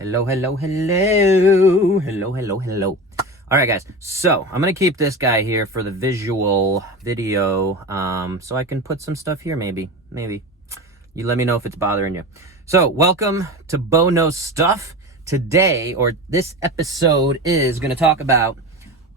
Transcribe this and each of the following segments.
Hello, hello, hello. Hello, hello, hello. All right, guys. So I'm going to keep this guy here for the visual video so I can put some stuff here maybe. You let me know if it's bothering you. So welcome to Bo Knows Stuff. Today, or this episode, is going to talk about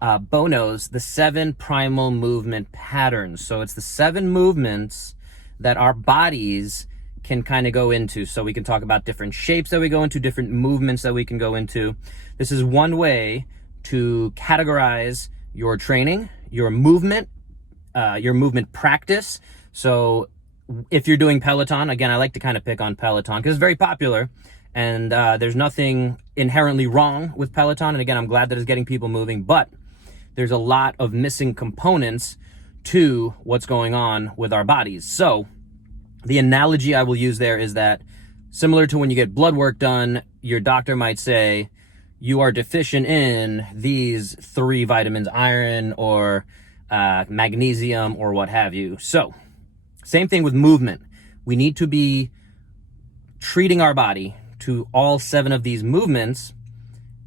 Bo Knows the 7 primal movement patterns. So it's the 7 movements that our bodies can kind of go into. So we can talk about different shapes that we go into, different movements that we can go into. This is one way to categorize your training, your movement practice. So if you're doing Peloton, again, I like to kind of pick on Peloton because it's very popular, and there's nothing inherently wrong with Peloton. And again, I'm glad that it's getting people moving, but there's a lot of missing components to what's going on with our bodies. So the analogy I will use there is that similar to when you get blood work done, your doctor might say you are deficient in these 3 vitamins, iron or magnesium or what have you. So same thing with movement. We need to be treating our body to all 7 of these movements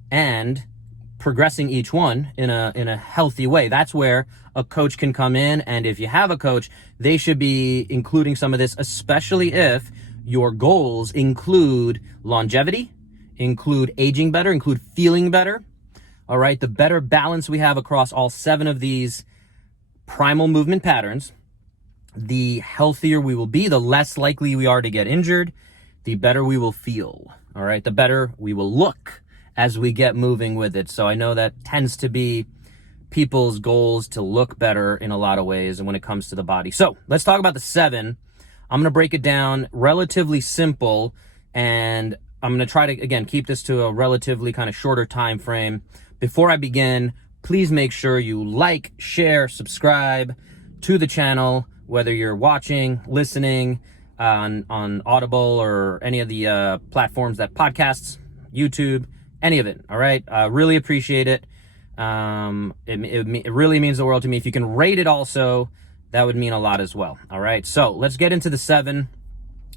and progressing each one in a healthy way. That's where a coach can come in, and if you have a coach, they should be including some of this, especially if your goals include longevity, include aging better, include feeling better. All right, the better balance we have across all 7 of these primal movement patterns, the healthier we will be, the less likely we are to get injured, the better we will feel. All right, the better we will look as we get moving with it. So I know that tends to be people's goals, to look better in a lot of ways and when it comes to the body. So let's talk about the 7. I'm going to break it down relatively simple, and I'm going to try to, again, keep this to a relatively kind of shorter time frame. Before I begin, please make sure you like, share, subscribe to the channel, whether you're watching, listening on Audible or any of the platforms that podcasts, YouTube, any of it. All right. Really appreciate it. It really means the world to me. If you can rate it also, that would mean a lot as well. All right. So let's get into the 7.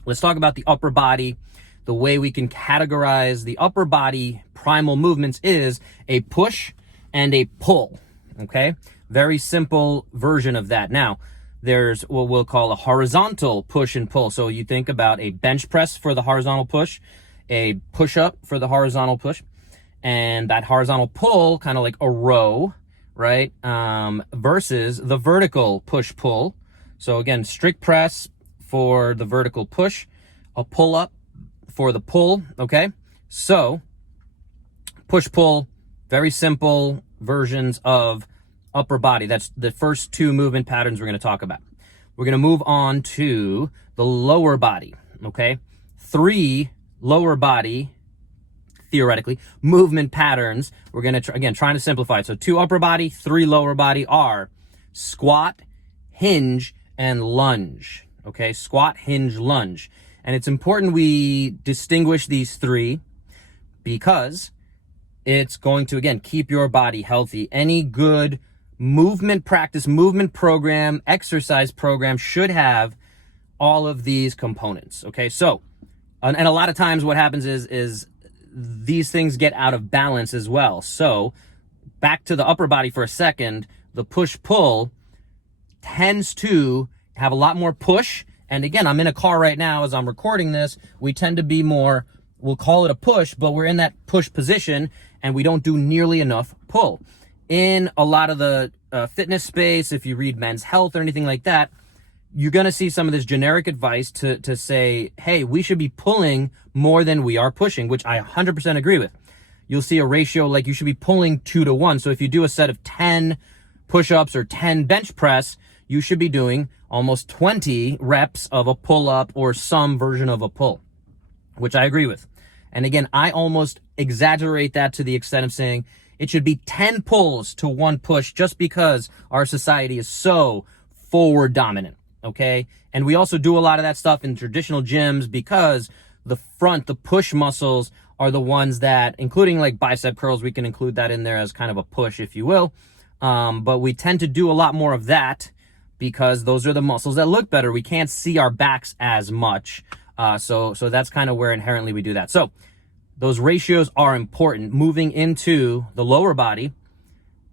Let's talk about the upper body. The way we can categorize the upper body primal movements is a push and a pull. Okay. Very simple version of that. Now, there's what we'll call a horizontal push and pull. So you think about a bench press for the horizontal push, a push-up for the horizontal push, and that horizontal pull, kind of like a row, right? Versus the vertical push-pull. So again, strict press for the vertical push, a pull-up for the pull, okay? So push-pull, very simple versions of upper body. That's the first 2 movement patterns we're going to talk about. We're going to move on to the lower body, okay? 3 lower body, theoretically, movement patterns. We're going to, again, trying to simplify it. So 2 upper body, 3 lower body are squat, hinge, and lunge, okay? Squat, hinge, lunge. And it's important we distinguish these 3 because it's going to, again, keep your body healthy. Any good movement practice, movement program, exercise program should have all of these components, okay? So, and a lot of times what happens is these things get out of balance as well. So back to the upper body for a second, the push-pull tends to have a lot more push. And again, I'm in a car right now as I'm recording this. We tend to be more, we'll call it a push, but we're in that push position and we don't do nearly enough pull. In a lot of the fitness space, if you read Men's Health or anything like that, you're going to see some of this generic advice to say, hey, we should be pulling more than we are pushing, which I 100% agree with. You'll see a ratio like you should be pulling 2 to 1. So if you do a set of 10 push-ups or 10 bench press, you should be doing almost 20 reps of a pull-up or some version of a pull, which I agree with. And again, I almost exaggerate that to the extent of saying it should be 10 pulls to 1 push just because our society is so forward dominant, okay? And we also do a lot of that stuff in traditional gyms because the push muscles are the ones that, including like bicep curls, we can include that in there as kind of a push, if you will. But we tend to do a lot more of that because those are the muscles that look better. We can't see our backs as much. So that's kind of where inherently we do that. So those ratios are important. Moving into the lower body,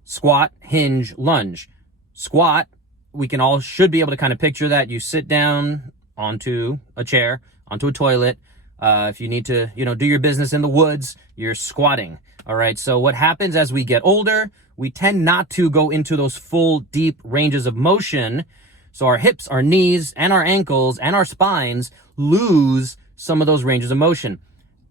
squat, hinge, lunge. Squat, we can all should be able to kind of picture that. You sit down onto a chair, onto a toilet. If you need to, do your business in the woods, you're squatting. All right. So what happens as we get older, we tend not to go into those full deep ranges of motion. So our hips, our knees, and our ankles and our spines lose some of those ranges of motion.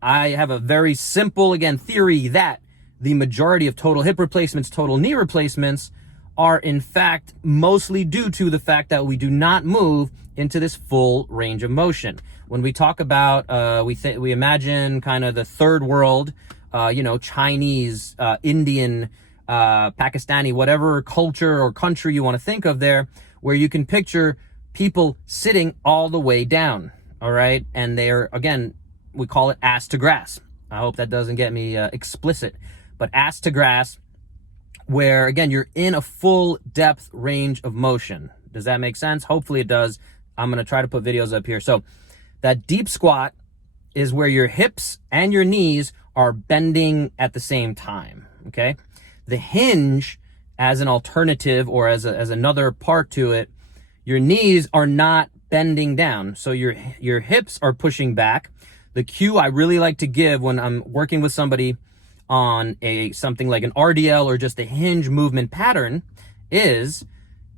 I have a very simple, again, theory that the majority of total hip replacements, total knee replacements are in fact mostly due to the fact that we do not move into this full range of motion. When we talk about, we imagine kind of the third world, Chinese, Indian, Pakistani, whatever culture or country you want to think of there, where you can picture people sitting all the way down. All right. And they're, again, we call it ass to grass. I hope that doesn't get me explicit, but ass to grass, where again, you're in a full depth range of motion. Does that make sense? Hopefully it does. I'm going to try to put videos up here. So that deep squat is where your hips and your knees are bending at the same time. Okay. The hinge, as an alternative or as another part to it, your knees are not bending down. So your hips are pushing back. The cue I really like to give when I'm working with somebody on something like an RDL or just a hinge movement pattern is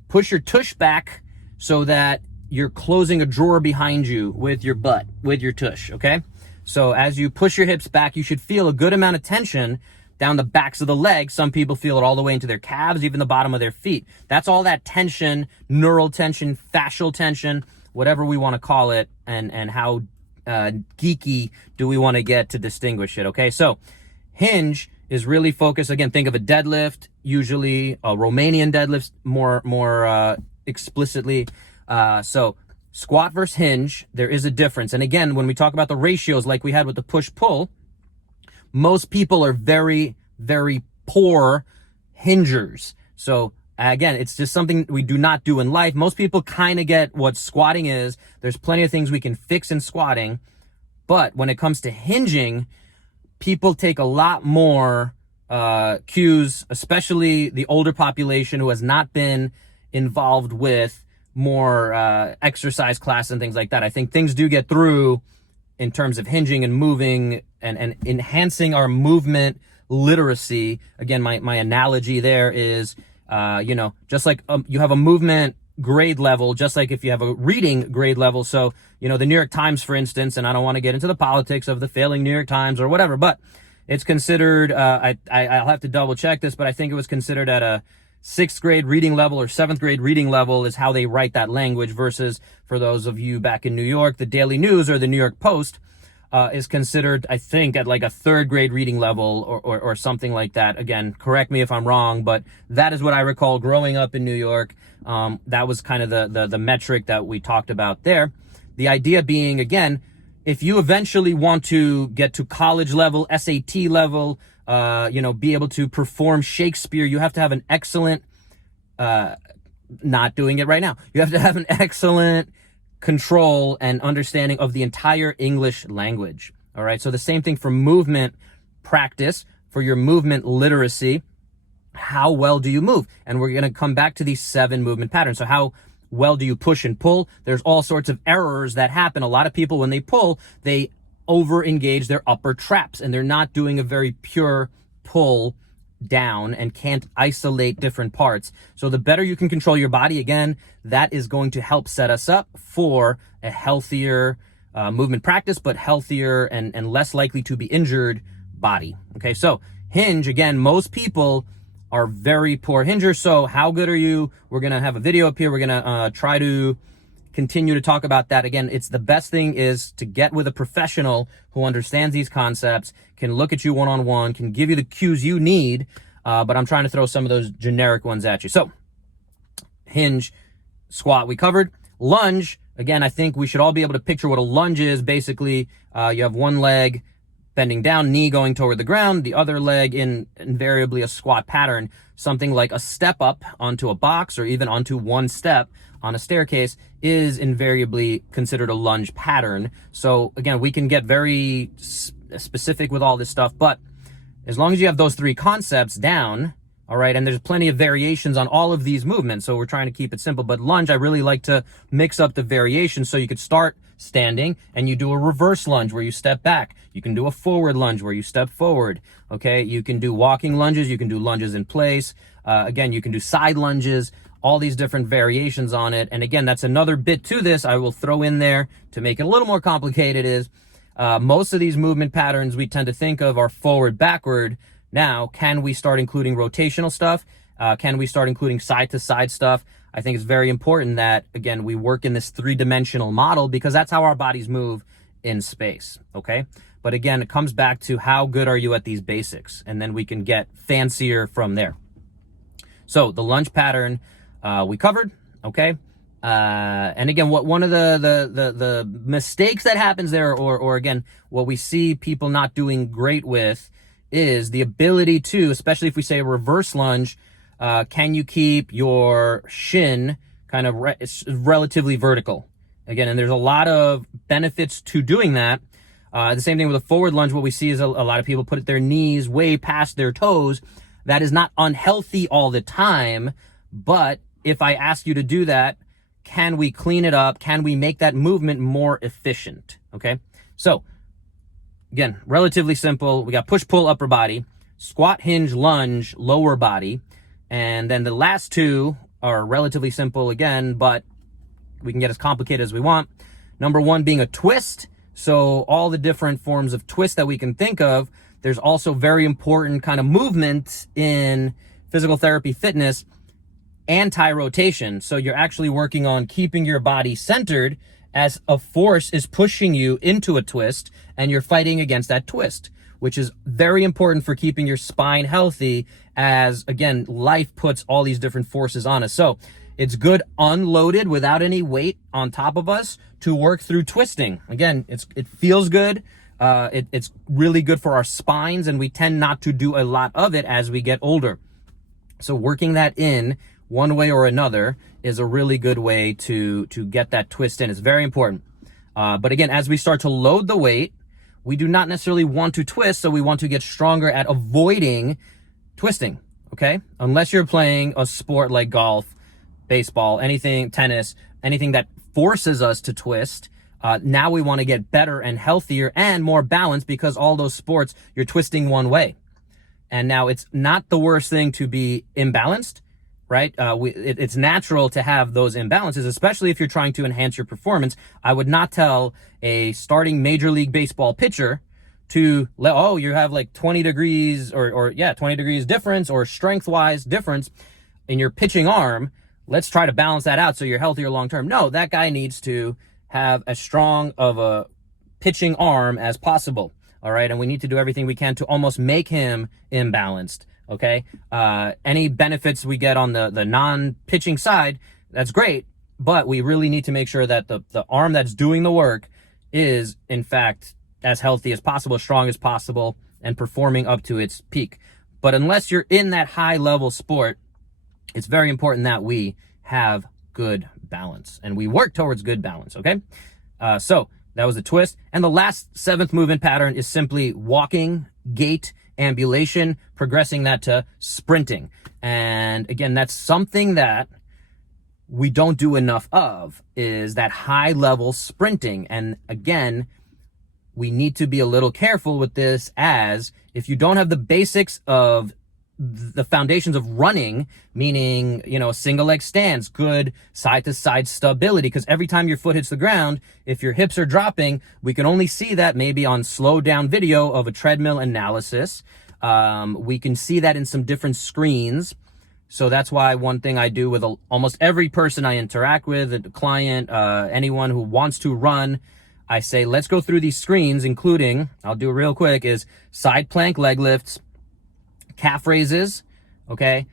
push your tush back so that you're closing a drawer behind you with your butt, with your tush, okay? So as you push your hips back, you should feel a good amount of tension down the backs of the legs. Some people feel it all the way into their calves, even the bottom of their feet. That's all that tension, neural tension, fascial tension, whatever we want to call it, and how geeky do we want to get to distinguish it, okay? So hinge is really focused, again, think of a deadlift, usually a Romanian deadlift more explicitly. So squat versus hinge, there is a difference. And again, when we talk about the ratios like we had with the push-pull, most people are very, very poor hingers. So again, it's just something we do not do in life. Most people kind of get what squatting is. There's plenty of things we can fix in squatting. But when it comes to hinging, people take a lot more cues, especially the older population who has not been involved with more exercise class and things like that. I think things do get through in terms of hinging and moving and enhancing our movement literacy. Again, my analogy there is, just like you have a movement grade level, just like if you have a reading grade level. So, the New York Times, for instance, and I don't want to get into the politics of the failing New York Times or whatever, but it's considered, I'll have to double check this, but I think it was considered at a 6th grade reading level or 7th grade reading level is how they write that language, versus for those of you back in New York, the Daily News or the New York Post is considered, I think, at like a 3rd grade reading level or something like that. Again, correct me if I'm wrong, but that is what I recall growing up in New York. That was kind of the metric that we talked about there. The idea being, again, if you eventually want to get to college level, SAT level, be able to perform Shakespeare, you have to have an excellent, not doing it right now. You have to have an excellent control and understanding of the entire English language. All right. So the same thing for movement practice, for your movement literacy. How well do you move? And we're going to come back to these 7 movement patterns. So how well do you push and pull? There's all sorts of errors that happen. A lot of people, when they pull, they over engage their upper traps and they're not doing a very pure pull down and can't isolate different parts. So the better you can control your body, again, that is going to help set us up for a healthier movement practice, but healthier and less likely to be injured body. Okay, so hinge, again, most people are very poor hingers. So how good are you? We're going to have a video up here. We're going to try to continue to talk about that. Again, it's the best thing is to get with a professional who understands these concepts, can look at you one-on-one, can give you the cues you need. But I'm trying to throw some of those generic ones at you. So hinge, squat, we covered. Lunge, again, I think we should all be able to picture what a lunge is. Basically, you have one leg bending down, knee going toward the ground, the other leg in invariably a squat pattern, something like a step up onto a box or even onto one step on a staircase is invariably considered a lunge pattern. So again, we can get very specific with all this stuff, but as long as you have those three concepts down, all right, and there's plenty of variations on all of these movements, so we're trying to keep it simple. But lunge, I really like to mix up the variations, so you could start standing and you do a reverse lunge where you step back. You can do a forward lunge where you step forward, okay? You can do walking lunges, you can do lunges in place. Again, you can do side lunges, all these different variations on it. And again, that's another bit to this I will throw in there to make it a little more complicated is most of these movement patterns we tend to think of are forward, backward. Now, can we start including rotational stuff? Can we start including side-to-side stuff? I think it's very important that, again, we work in this three-dimensional model because that's how our bodies move in space, okay? But again, it comes back to how good are you at these basics, and then we can get fancier from there. So the lunge pattern we covered, okay? And again, what one of the mistakes that happens there, or again, what we see people not doing great with is the ability to, especially if we say a reverse lunge, can you keep your shin kind of relatively vertical? Again, and there's a lot of benefits to doing that. The same thing with a forward lunge, what we see is a lot of people put their knees way past their toes. That is not unhealthy all the time, but if I ask you to do that, can we clean it up? Can we make that movement more efficient? Okay, so again, relatively simple. We got push-pull upper body, squat, hinge, lunge, lower body. And then the last two are relatively simple again, but we can get as complicated as we want. Number one being a twist. So all the different forms of twist that we can think of. There's also very important kind of movement in physical therapy fitness, anti-rotation. So you're actually working on keeping your body centered as a force is pushing you into a twist and you're fighting against that twist, which is very important for keeping your spine healthy as, again, life puts all these different forces on us. So it's good unloaded without any weight on top of us to work through twisting. Again, it feels good. It's really good for our spines, and we tend not to do a lot of it as we get older. So working that in one way or another is a really good way to get that twist in. It's very important. But again, as we start to load the weight, we do not necessarily want to twist, so we want to get stronger at avoiding twisting, okay? Unless you're playing a sport like golf, baseball, anything, tennis, anything that forces us to twist. Now we want to get better and healthier and more balanced because all those sports, you're twisting one way. And now it's not the worst thing to be imbalanced, right? It's natural to have those imbalances, especially if you're trying to enhance your performance. I would not tell a starting Major League Baseball pitcher to you have like 20 degrees 20 degrees difference or strength-wise difference in your pitching arm. Let's try to balance that out so you're healthier long-term. No, that guy needs to have as strong of a pitching arm as possible. All right. And we need to do everything we can to almost make him imbalanced. Okay. Any benefits we get on the non-pitching side, that's great. But we really need to make sure that the arm that's doing the work is, in fact, as healthy as possible, strong as possible, and performing up to its peak. But unless you're in that high level sport, it's very important that we have good balance and we work towards good balance. Okay. So that was the twist. And the last seventh movement pattern is simply walking, gait, ambulation, progressing that to sprinting. And again, that's something that we don't do enough of, is that high level sprinting. And again, we need to be a little careful with this, as if you don't have the basics of the foundations of running, meaning, single leg stance, good side to side stability, because every time your foot hits the ground, if your hips are dropping, we can only see that maybe on slowed down video of a treadmill analysis. We can see that in some different screens. So that's why one thing I do with almost every person I interact with, a client, anyone who wants to run, I say, let's go through these screens, including, I'll do it real quick, is side plank leg lifts, calf raises, okay,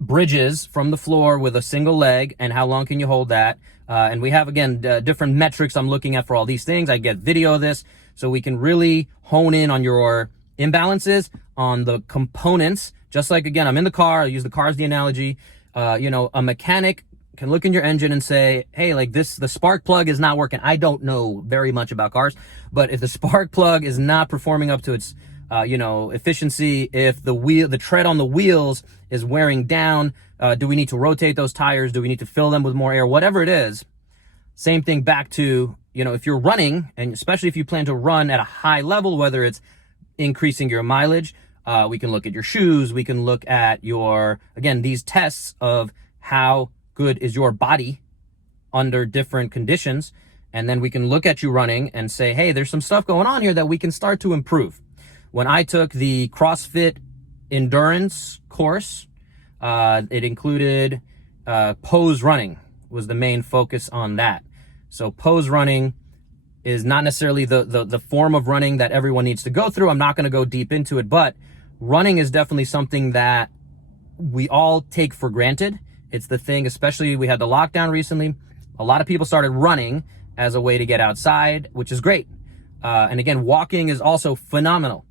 bridges from the floor with a single leg, and how long can you hold that? And we have, again, different metrics I'm looking at for all these things. I get video of this, so we can really hone in on your imbalances, on the components. Just like, again, I'm in the car, I use the car as the analogy. A mechanic can look in your engine and say, hey, like the spark plug is not working. I don't know very much about cars, but if the spark plug is not performing up to its, efficiency, if the tread on the wheels is wearing down, do we need to rotate those tires? Do we need to fill them with more air? Whatever it is, same thing back to, if you're running, and especially if you plan to run at a high level, whether it's increasing your mileage, we can look at your shoes. We can look at these tests of how good is your body under different conditions. And then we can look at you running and say, hey, there's some stuff going on here that we can start to improve. When I took the CrossFit endurance course, it included pose running was the main focus on that. So pose running is not necessarily the form of running that everyone needs to go through. I'm not going to go deep into it, but running is definitely something that we all take for granted. It's the thing, especially we had the lockdown recently. A lot of people started running as a way to get outside, which is great. And again, walking is also phenomenal.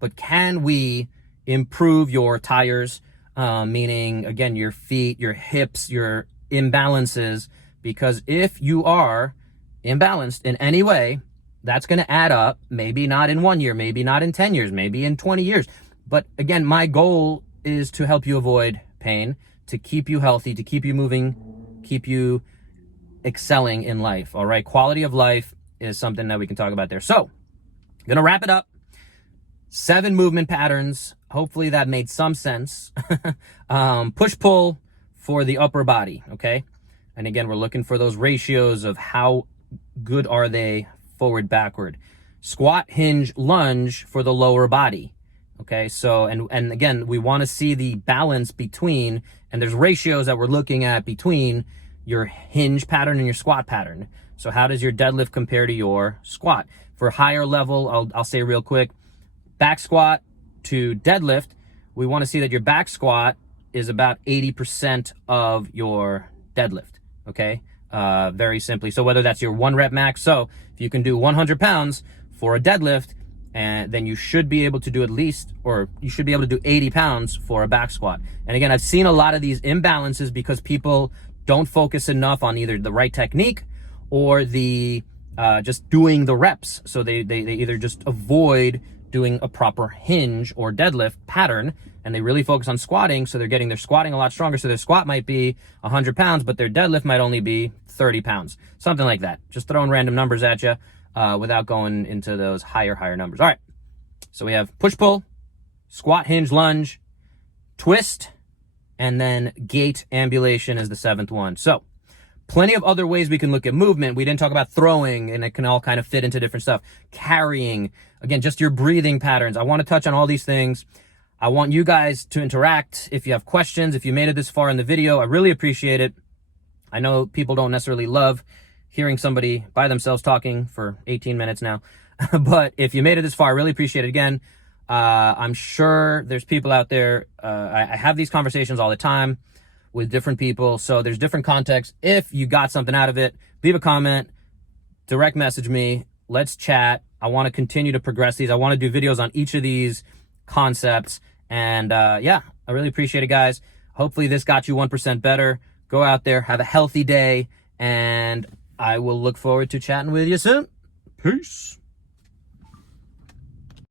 But can we improve your tires, meaning, again, your feet, your hips, your imbalances? Because if you are imbalanced in any way, that's going to add up, maybe not in 1 year, maybe not in 10 years, maybe in 20 years. But again, my goal is to help you avoid pain, to keep you healthy, to keep you moving, keep you excelling in life. All right. Quality of life is something that we can talk about there. So I'm going to wrap it up. 7 movement patterns. Hopefully that made some sense. Push-pull for the upper body. Okay. And again, we're looking for those ratios of how good are they forward, backward. Squat, hinge, lunge for the lower body. Okay. So, and again, we want to see the balance between, and there's ratios that we're looking at between your hinge pattern and your squat pattern. So how does your deadlift compare to your squat? For higher level, I'll say real quick, back squat to deadlift, we want to see that your back squat is about 80% of your deadlift. Okay. Very simply. So whether that's your 1 rep max. So if you can do 100 pounds for a deadlift, and then you should be able to do at least, or you should be able to do 80 pounds for a back squat. And again, I've seen a lot of these imbalances because people don't focus enough on either the right technique or the just doing the reps. So they either just avoid doing a proper hinge or deadlift pattern, and they really focus on squatting. So they're getting their squatting a lot stronger. So their squat might be 100 pounds, but their deadlift might only be 30 pounds, something like that. Just throwing random numbers at you without going into those higher numbers. All right. So we have push-pull, squat, hinge, lunge, twist, and then gait ambulation is the 7th one. So plenty of other ways we can look at movement. We didn't talk about throwing, and it can all kind of fit into different stuff. Carrying, again, just your breathing patterns. I want to touch on all these things. I want you guys to interact. If you have questions, if you made it this far in the video, I really appreciate it. I know people don't necessarily love hearing somebody by themselves talking for 18 minutes now. But if you made it this far, I really appreciate it. Again, I'm sure there's people out there. I have these conversations all the time with different people. So there's different contexts. If you got something out of it, leave a comment, direct message me. Let's chat. I want to continue to progress these. I want to do videos on each of these concepts. And yeah, I really appreciate it, guys. Hopefully this got you 1% better. Go out there, have a healthy day, and I will look forward to chatting with you soon. Peace.